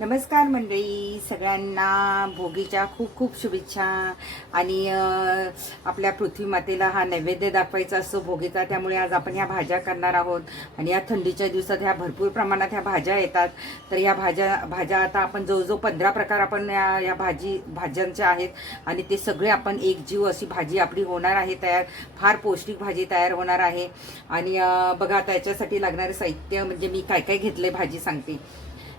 नमस्कार मंडळी सगळ्यांना भोगीच्या खूप खूप शुभेच्छा. आणि आपल्या पृथ्वी मातेला हा नैवेद्य दाखवायचा असतो भोगीचा त्यामुळे आज आपण ह्या भाज्या करणार आहोत. आणि या थंडीच्या दिवसात ह्या भरपूर प्रमाणात ह्या भाज्या येतात. तर ह्या भाज्या भाज्या आता आपण जवळजवळ पंधरा प्रकार आपण या या भाजी भाज्यांच्या आहेत. आणि ते सगळे आपण एक जीव अशी भाजी आपली होणार आहे तयार फार पौष्टिक भाजी तयार होणार आहे. आणि बघा आता याच्यासाठी लागणारे साहित्य म्हणजे मी काय काय घेतलंय भाजी सांगते.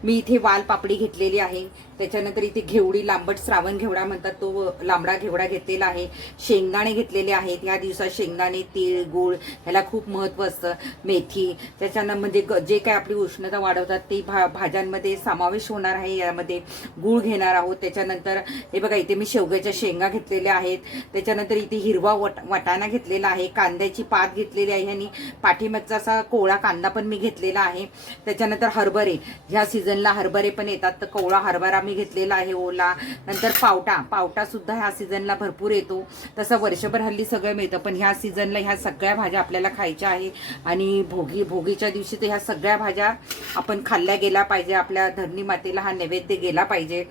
मी इथे वाल पापडी घेतलेली आहे. त्याच्यानंतर इथे घेवडी लांबट श्रावण घेवडा म्हणतात तो लांबडा घेवडा घेतलेला आहे. शेंगदाणे घेतलेले आहेत. या दिवसात शेंगदाणे तीळ गूळ ह्याला खूप महत्त्व असतं. मेथी त्याच्यानं म्हणजे ग- जे काय आपली उष्णता वाढवतात ते भा भाज्यांमध्ये समावेश होणार आहे. यामध्ये गूळ घेणार आहोत. त्याच्यानंतर हे बघा इथे मी शेवग्याच्या शेंगा घेतलेल्या आहेत. त्याच्यानंतर इथे हिरवा वट वाटाणा घेतलेला आहे. कांद्याची पात घेतलेली आहे आणि पाठीमागचा असा कोवळा कांदा पण मी घेतलेला आहे. त्याच्यानंतर हरभरे. ह्या सीझनला हरभरे पण येतात. तर कोवळा हरभरा आम्ही घेतलेला आहे ओला. नंतर पावटा. पावटा सुद्धा ह्या सीझनला भरपूर येतो. तसं वर्षभर हल्ली सगळं मिळतं. पण ह्या सीझनला ह्या सगळ्या भाज्या आपल्याला खायच्या आहे. आणि भोगी भोगीच्या दिवशी तर ह्या सगळ्या भाज्या आपण खाल्ल्या गेल्या पाहिजे. आपल्या धरणी मातेला हा नैवेद्य गेला पाहिजे.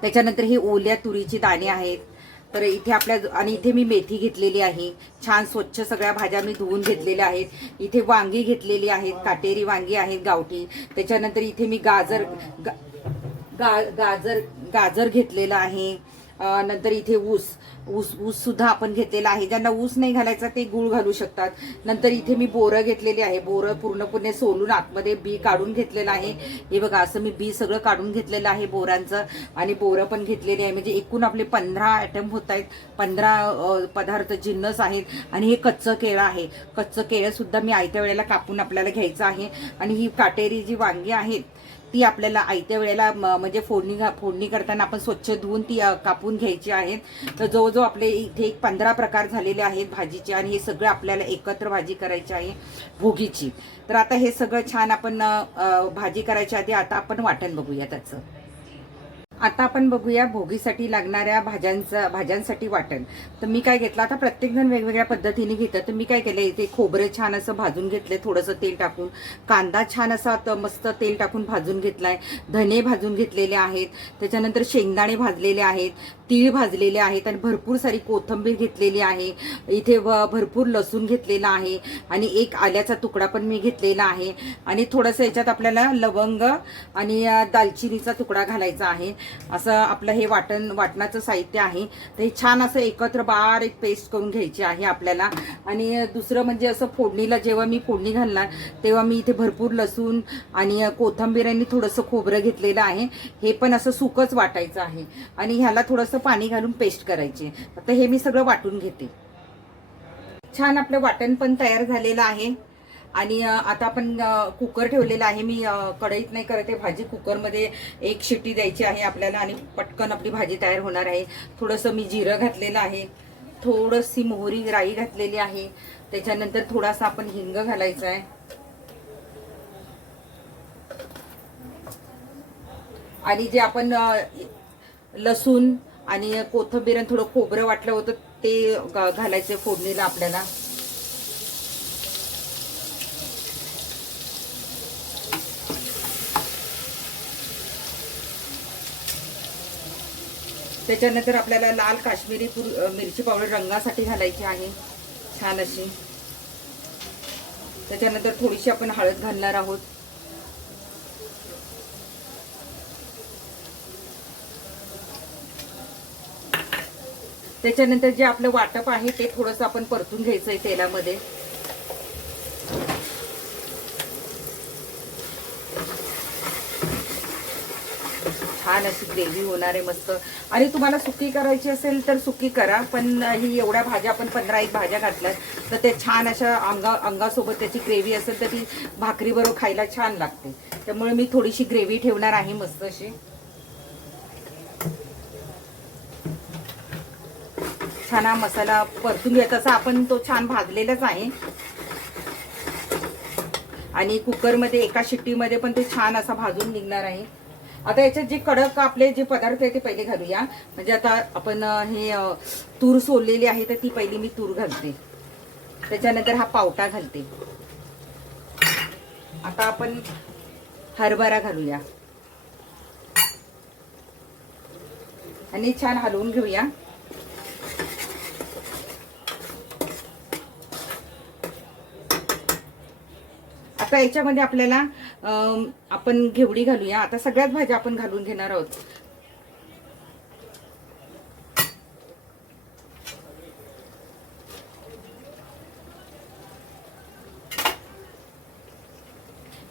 त्याच्यानंतर ही ओल्या तुरीची दाणे आहेत. तर इथे आपल्या आणि इथे मी मेथी घेतलेली आहे. छान स्वच्छ सगळ्या भाज्या मी धुवून घेतलेल्या आहेत. इथे वांगी घेतलेली आहेत काटेरी वांगी आहेत गावठी. त्याच्यानंतर इथे मी गाजर गा- गा गाजर गाजर घेतलेलं आहे. नंतर इथे ऊस ऊस ऊस सुद्धा आपण घेतलेला आहे. ज्यांना ऊस नाही घालायचा ते गुळ घालू शकतात. नंतर इथे मी बोरं घेतलेली आहे. बोरं पूर्णपणे सोलून आतमध्ये बी काढून घेतलेलं आहे. हे बघा असं मी बी सगळं काढून घेतलेलं आहे बोरांचं. आणि बोरं पण घेतलेली आहे. म्हणजे एकूण आपले पंधरा आयटम होत आहेत. पंधरा पदार्थ जिन्नस आहेत. आणि हे कच्चं केळं आहे. कच्चं केळं सुद्धा मी आयत्या वेळेला कापून आपल्याला घ्यायचं आहे. आणि ही काटेरी जी वांगी आहेत ती आपल्याला आयत्या वेळेला म- म्हणजे फोडणी घा- फोडणी करताना आपण स्वच्छ धुवून ती कापून घ्यायची आहेत. तर जवळजवळ आपले इथे एक पंधरा प्रकार झालेले आहेत भाजीचे आणि हे सगळं आपल्याला एकत्र भाजी करायची आहे भोगीची. तर आता हे सगळं छान आपण भाजी करायच्या आधी आता आपण वाटण बघूया त्याचं. आता आपण बघूया भोगीसाठी लागणाऱ्या भाज्यांचं भाज्यांसाठी वाटण. तर मी काय घेतलं? आता प्रत्येक जण वेगवेगळ्या पद्धतीने घेतं तर मी काय केलं? इथे खोबरं छान असं भाजून घेतले थोडंसं तेल टाकून. कांदा छान असा मस्त तेल टाकून भाजून घेतलाय. धने भाजून घेतलेले आहेत. त्याच्यानंतर शेंगदाणे भाजलेले आहेत. तीळ भाजलेले आहेत आणि भरपूर सारी कोथंबीर घेतलेली आहे. इथे व- भरपूर लसूण घेतलेला आहे आणि एक आल्याचा तुकडा पण मी घेतलेला आहे. आणि थोडंसं याच्यात आपल्याला लवंग आणि दालचिनीचा तुकडा घालायचा आहे. असं आपलं हे वाटण वाटणाचं साहित्य आहे. तर हे छान असं एकत्र बारीक पेस्ट करून घ्यायची आहे आपल्याला. आणि दुसरं म्हणजे असं फोडणीला जेव्हा मी फोडणी घालणार तेव्हा मी इथे भरपूर लसूण आणि कोथंबीर आणि थोडंसं खोबरं घेतलेलं आहे. हे पण असं सुकच वाटायचं आहे. आणि ह्याला थोडंसं पाणी घालून पेस्ट करायची. आता हे मी सगळं वाटून घेते. छान आपलं वाटण पण तयार झालेलं आहे. आणि आता आपण कुकर ठेवलेला आहे. मी कढईत नाही करत आहे. भाजी कुकरमध्ये एक शिट्टी द्यायची आहे आपल्याला आणि पटकन आपली भाजी तयार होणार आहे. थोडंसं मी जिरं घातलेलं आहे. थोडीशी मोहरी राई घातलेली आहे. त्याच्यानंतर थोडासा आपण हिंग घालायचा आहे. आणि जे आपण लसूण आणि कोथंबीर आणि थोडं खोबरं वाटलं होतं ते घालायचं फोडणीला आपल्याला. त्याच्यानंतर आपल्याला लाल काश्मीरी पुर- मिरची पावडर रंगासाठी घालायची आहे छान अशी. त्याच्यानंतर थोडीशी आपण हळद घालणार आहोत. त्याच्यानंतर जे आपलं वाटप आहे ते थोडंसं आपण परतून घ्यायचं आहे तेलामध्ये. छान अशी ग्रेव्ही होणार आहे मस्त. आणि तुम्हाला सुकी करायची असेल तर सुकी करा पण ही एवढ्या भाज्या आपण पंधरा एक भाज्या घातल्यात तर ते छान अशा अंगा अंगासोबत त्याची ग्रेव्ही असेल तर ती भाकरीबरोबर खायला छान लागते. त्यामुळे मी थोडीशी ग्रेव्ही ठेवणार आहे मस्त अशी. छान हा मसाला परतून घ्या तसा आपण तो छान भाजलेलाच आहे. आणि कुकरमध्ये एका शिट्टीमध्ये पण ते छान असा भाजून निघणार आहे. आता याच्यात जे कडक आपले जे पदार्थ आहे ते पहिले घालूया. म्हणजे आता आपण हे तूर सोललेली आहे तर ती पहिली मी तूर घालते. त्याच्यानंतर हा पावटा घालते. आता आपण हरभरा घालूया. आणि छान हलवून घेऊया. आता याच्यामध्ये आपल्याला आपण घेवडी घालूया. आता सगळ्याच भाज्या आपण घालून घेणार आहोत.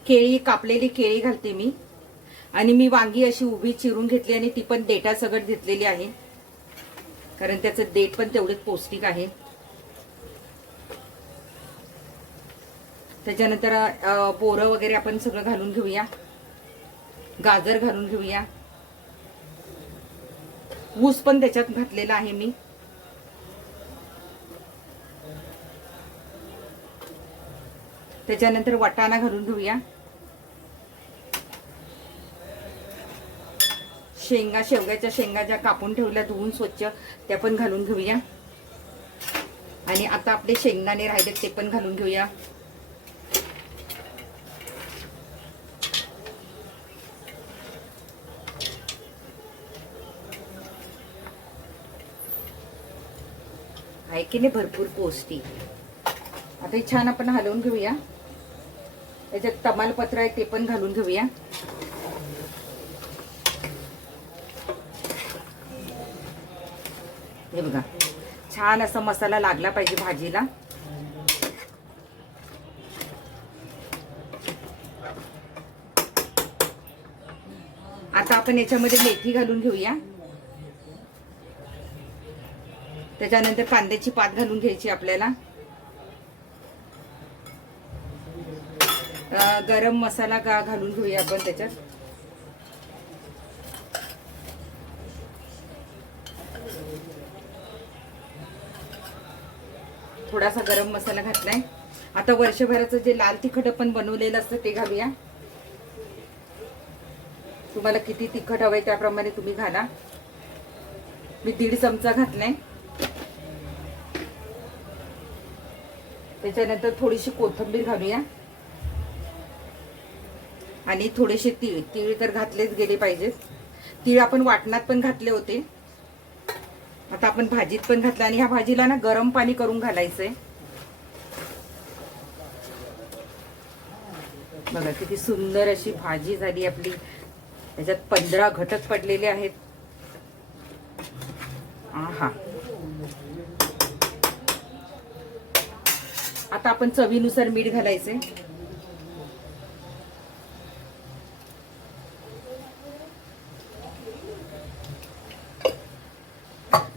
केळी कापलेली केळी घालते मी. आणि मी वांगी अशी उभी चिरून घेतली आणि ती पण देठा सगळ घेतलेली आहे. कारण त्याचं देठ पण तेवढेच पौष्टिक आहे. त्याच्यानंतर बोरं वगैरे आपण सगळं घालून घेऊया. गाजर घालून घेऊया. ऊस पण त्याच्यात घातलेला आहे मी. त्याच्यानंतर वाटाणा घालून घेऊया. शेंगा शेवग्याच्या शेंगा ज्या कापून ठेवल्या धुवून स्वच्छ त्या पण घालून घेऊया. आणि आता आपले शेंगदाणे राहिलेत ते पण घालून घेऊया. आहे की नाही भरपूर पौष्टिक आता हे छान आपण हलवून घेऊया. त्याच्यात तमालपत्र आहे ते पण घालून घेऊया. हे बघा छान असा मसाला लागला पाहिजे भाजीला. आता आपण याच्यामध्ये मेथी घालून घेऊया. त्याच्यानंतर कांद्याची पात घालून घ्यायची आपल्याला. गरम मसाला गा घालून घेऊया आपण त्याच्यात. थोडासा गरम मसाला घातलाय. आता वर्षभराचं जे लाल तिखट आपण बनवलेलं असतं ते घालूया. तुम्हाला किती तिखट हवंय त्याप्रमाणे तुम्ही घाला. मी दीड चमचा घातलाय. त्याच्यानंतर थोडीशी कोथिंबीर घालूया. आणि थोडेसे तीळ. तीळ तर घातलेच गेले पाहिजेत. तीळ आपण वाटणात पण घातले होते. आता आपण भाजीत पण घातलं आणि ह्या भाजीला ना गरम पाणी करून घालायचंय. बघा किती सुंदर अशी भाजी झाली आपली. त्याच्यात पंधरा घटक पडलेले आहेत. आहा. आता आपण चवीनुसार मीठ घालायचंय.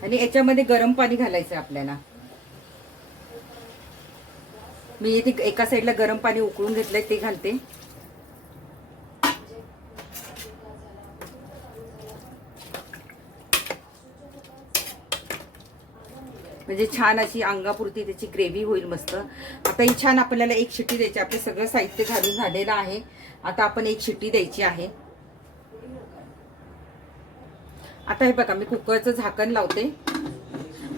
आणि याच्यामध्ये गरम पाणी घालायचं आपल्याला. मी इथे एका साईडला गरम पाणी उकळून घेतलंय ते घालते. म्हणजे छान अशी अंगापुरती त्याची ग्रेव्ही होईल मस्त. आता ही छान आपल्याला एक शिट्टी द्यायची आपले सगळं साहित्य घालून झालेलं आहे. आता आपण एक शिट्टी द्यायची आहे. आता हे बघा मी कुकरचं झाकण लावते.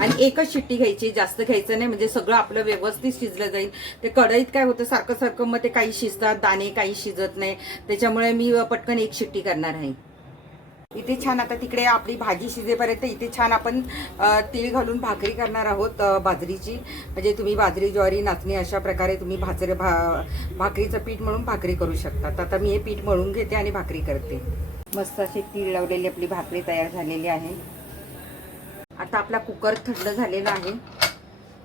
आणि एकच शिट्टी घ्यायची जास्त घ्यायचं नाही म्हणजे सगळं आपलं व्यवस्थित शिजलं जाईल. ते कढईत काय होतं सारखं सारखं मग ते काही शिजतात दाणे काही शिजत नाही. त्याच्यामुळे मी पटकन एक शिट्टी करणार आहे. इथे छान आता तिकडे आपली भाजी शिजेपर्यंत इथे छान आपण तीळ घालून भाकरी करणार आहोत बाजरीची. म्हणजे तुम्ही बाजरी ज्वारी नाचणी अशा प्रकारे तुम्ही भाजरे भा भाकरीचं पीठ म्हणून भाकरी करू शकता आता मी हे पीठ मळून घेते आणि भाकरी करते. मस्त अशी तीळ लावलेली आपली भाकरी तयार झालेली आहे. आता आपला कुकर थंड झालेला आहे.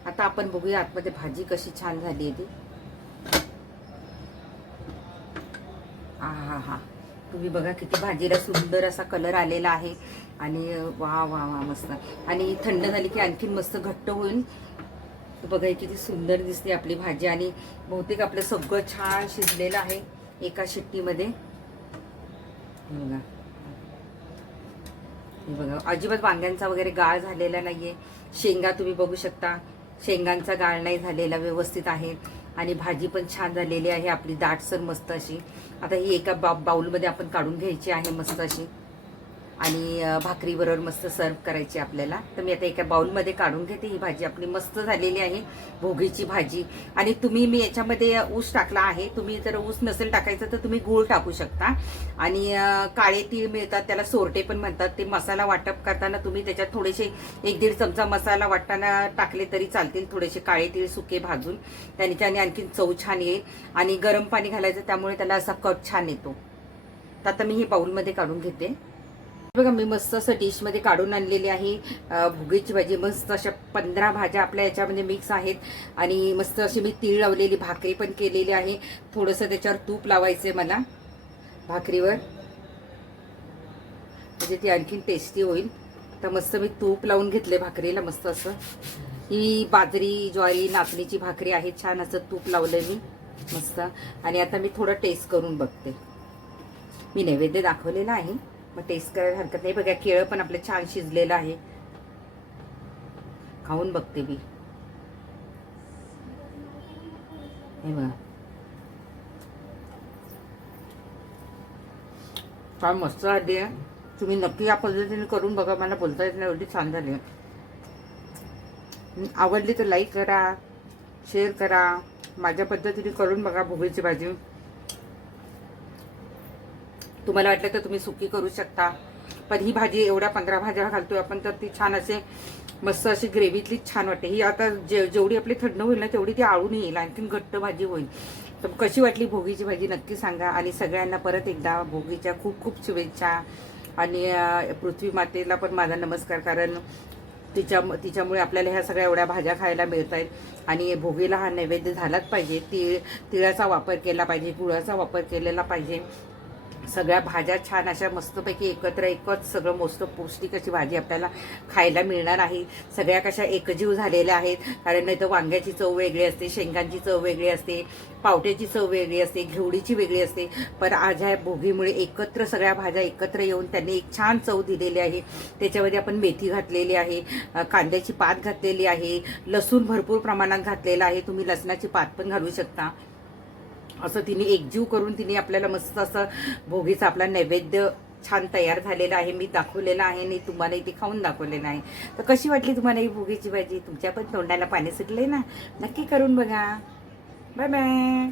आता आपण बघूया आतमध्ये भाजी कशी छान झाली आहे ती. हा हा हा. तुम्ही बघा किती भाजीला सुंदर असा कलर आलेला आहे. आणि वा वा वा मस्त. आणि थंड झाली की आणखीन मस्त घट्ट होईल. बघा किती सुंदर दिसते आपली भाजी. आणि बहुतेक आपलं सगळं छान शिजलेलं आहे एका शिट्टीमध्ये. बघा. हे बघा. अजिबात वांग्यांचा वगैरे गाळ झालेला नाहीये. शेंगा तुम्ही बघू शकता. शेंगांचा गाळ नाही झालेला व्यवस्थित आहे. आणि भाजी पण छान झालेली आहे. आपली दाटसर मस्त अशी. आता ही एका बा बाउलमध्ये आपण काढून घ्यायची आहे मस्त अशी. आणि अं, भाकरीबरोबर मस्त सर्व करायची आपल्याला. तर मी आता एका बाउलमध्ये काढून घेते. ही भाजी आपली मस्त झालेली आहे. भोगीची भाजी. आणि तुम्ही मी याच्यामध्ये ऊस टाकला आहे. तुम्ही जर ऊस नसेल टाकायचं तर तुम्ही गूळ टाकू शकता. आणि काळे तीळ मिळतात त्याला सोरटे पण म्हणतात. ते मसाला वाटप करताना तुम्ही त्याच्यात थोडेसे एक दीड चमचा मसाला वाटताना टाकले तरी चालतील. थोडेसे काळे तीळ सुके भाजून. त्याने त्याने आणखीन चव छान येईल. आणि गरम पाणी घालायचं त्यामुळे त्याला असा कट छान येतो. तर आता मी हे बाउलमध्ये काढून घेते. बघा मी मस्त असं डिशमध्ये काढून आणलेली आहे. भुगीची भाजी मस्त अशा पंधरा भाज्या आपल्या याच्यामध्ये मिक्स आहेत. आणि मस्त अशी मी तीळ लावलेली भाकरी पण केलेली आहे. थोडंसं त्याच्यावर तूप लावायचं मला भाकरीवर. म्हणजे ती आणखीन टेस्टी होईल. तर मस्त मी तूप लावून घेतले भाकरीला मस्त असं. ही बाजरी ज्वारी नाचणीची भाकरी आहे. छान असं तूप लावलंय मी मस्त. आणि आता मी थोडं टेस्ट करून बघते. मी नैवेद्य दाखवलेला आहे. मग टेस्ट करायला हरकत नाही. बघा केळं पण आपलं छान शिजलेलं आहे. खाऊन बघते मी. हे बघा. फार मस्त आली आहे. तुम्ही नक्की या पद्धतीने करून बघा. मला बोलता येत नाही. एवढी छान झाली आहे. आवडली तर लाईक करा शेअर करा. माझ्या पद्धतीने करून बघा भोगीची भाजी. तुम्हाला वाटलं तर तुम्ही सुकी करू शकता. पण ही भाजी एवढ्या पंधरा भाज्या घालतोय आपण तर ती छान असे मस्त अशी ग्रेव्हीतलीच छान वाटते. ही आता जे जेवढी आपली थंड होईल ना तेवढी ती आळून येईल आणखीन घट्ट भाजी होईल. तर कशी वाटली भोगीची भाजी नक्की सांगा. आणि सगळ्यांना परत एकदा भोगीच्या खूप खूप शुभेच्छा. आणि पृथ्वी मातेला पण माझा नमस्कार कारण तिच्या तिच्यामुळे आपल्याला ह्या सगळ्या एवढ्या भाज्या खायला मिळत आहेत. आणि भोगीला हा नैवेद्य झालाच पाहिजे. ती तिळाचा वापर केला पाहिजे गुळाचा वापर केलेला पाहिजे. सगळ्या भाज्या छान अशा मस्तपैकी एकत्र एकच सगळं मस्त पौष्टिक अशी भाजी आपल्याला खायला मिळणार आहे. सगळ्या कशा एकजीव झालेल्या आहेत. कारण नाही तर वांग्याची चव वेगळी असते शेंगांची चव वेगळी असते पावट्याची चव वेगळी असते घेवडीची वेगळी असते. पण आज ह्या भोगीमुळे एकत्र सगळ्या भाज्या एकत्र येऊन त्यांनी एक छान चव दिलेली आहे. त्याच्यामध्ये आपण मेथी घातलेली आहे कांद्याची पात घातलेली आहे लसूण भरपूर प्रमाणात घातलेला आहे. तुम्ही लसणाची पात पण घालू शकता. असं तिने एकजीव करून तिने आपल्याला मस्त असं भोगीचा आपला नैवेद्य छान तयार झालेला आहे. मी दाखवलेला आहे. आणि तुम्हाला इथे खाऊन दाखवलेलं आहे. तर कशी वाटली तुम्हाला ही भोगीची भाजी? तुमच्या पण तोंडाला पाणी सुटले ना? नक्की करून बघा. Bye bye.